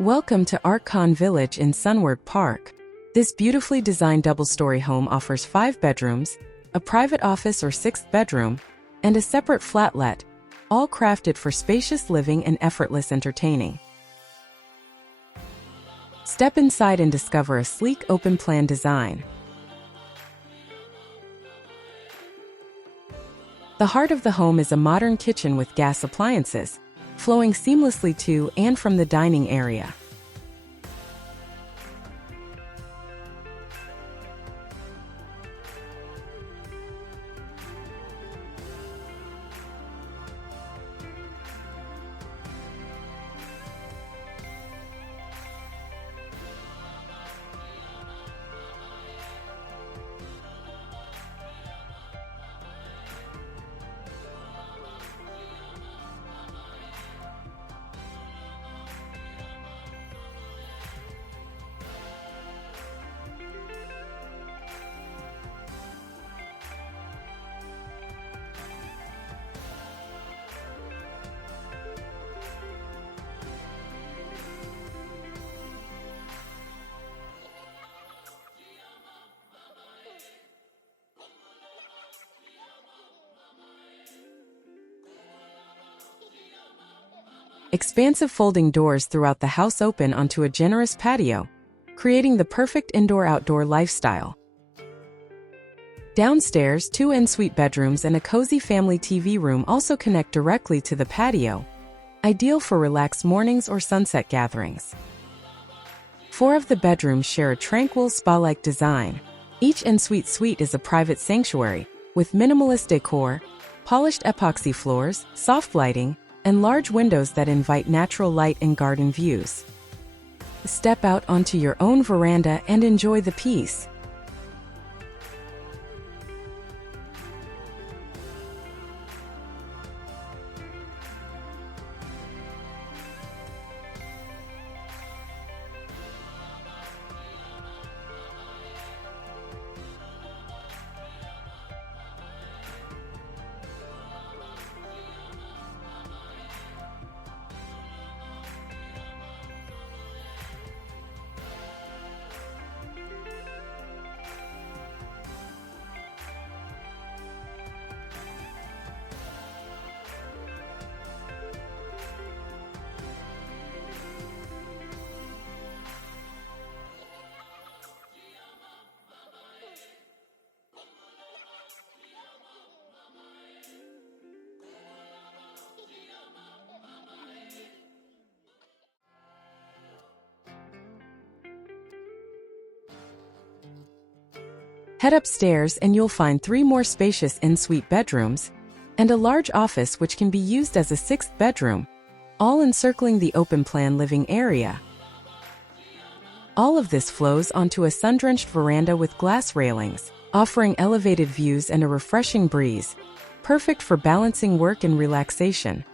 Welcome to Arckon Village in Sunward Park. This beautifully designed double-story home offers 5 bedrooms, a private office or 6th bedroom, and a separate flatlet, all crafted for spacious living and effortless entertaining. Step inside and discover a sleek open-plan design. The heart of the home is a modern kitchen with gas appliances, flowing seamlessly to and from the dining area. Expansive folding doors throughout the house open onto a generous patio, creating the perfect indoor-outdoor lifestyle. Downstairs, 2 en-suite bedrooms and a cozy family TV room also connect directly to the patio, ideal for relaxed mornings or sunset gatherings. 4 of the bedrooms share a tranquil spa-like design. Each en-suite suite is a private sanctuary, with minimalist decor, polished epoxy floors, soft lighting, and large windows that invite natural light and garden views. Step out onto your own veranda and enjoy the peace. Head upstairs and you'll find 3 more spacious en-suite bedrooms and a large office which can be used as a 6th bedroom, all encircling the open-plan living area. All of this flows onto a sun-drenched veranda with glass railings, offering elevated views and a refreshing breeze, perfect for balancing work and relaxation.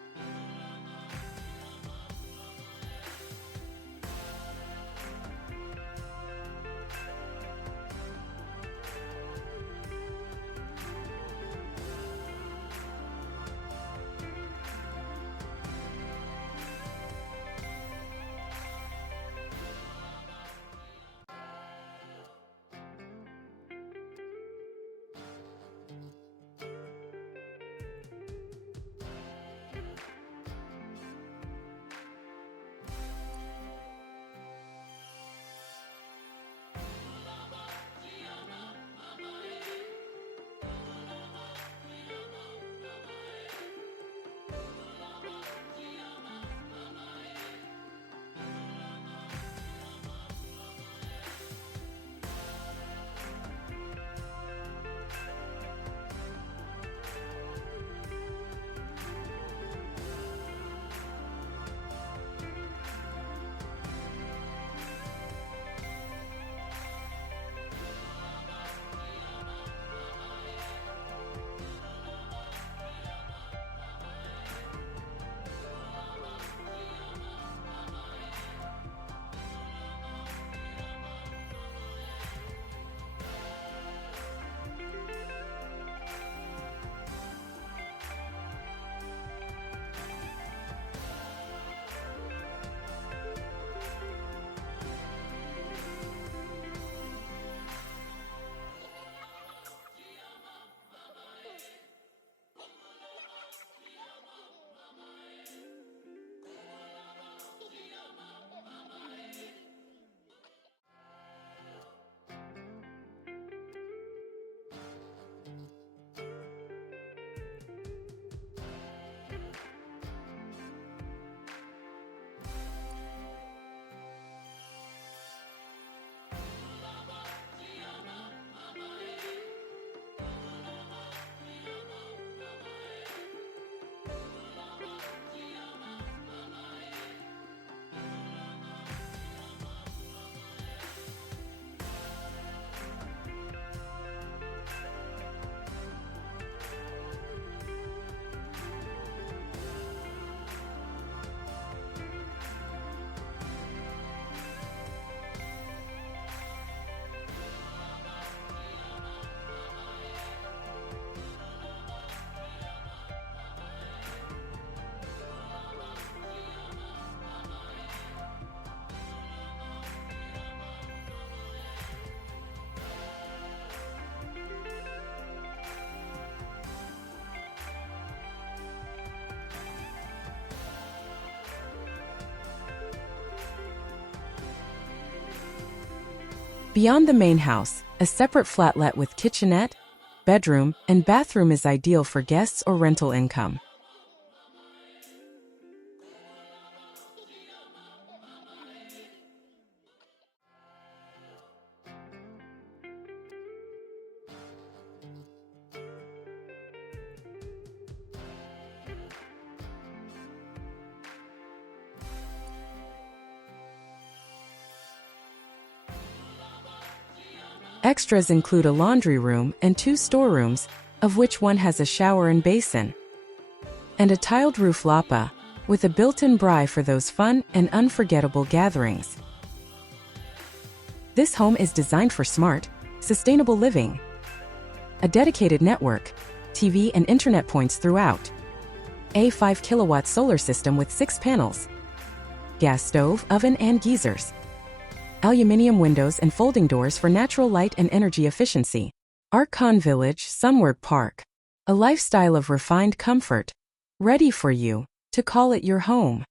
Beyond the main house, a separate flatlet with kitchenette, bedroom, and bathroom is ideal for guests or rental income. Extras include a laundry room and 2 storerooms, of which one has a shower and basin, and a tiled roof lapa, with a built-in braai for those fun and unforgettable gatherings. This home is designed for smart, sustainable living. A dedicated network, TV and internet points throughout. A 5 kilowatt solar system with 6 panels. Gas stove, oven and geysers. Aluminium windows and folding doors for natural light and energy efficiency. Arckon Village, Sunward Park. A lifestyle of refined comfort. Ready for you to call it your home.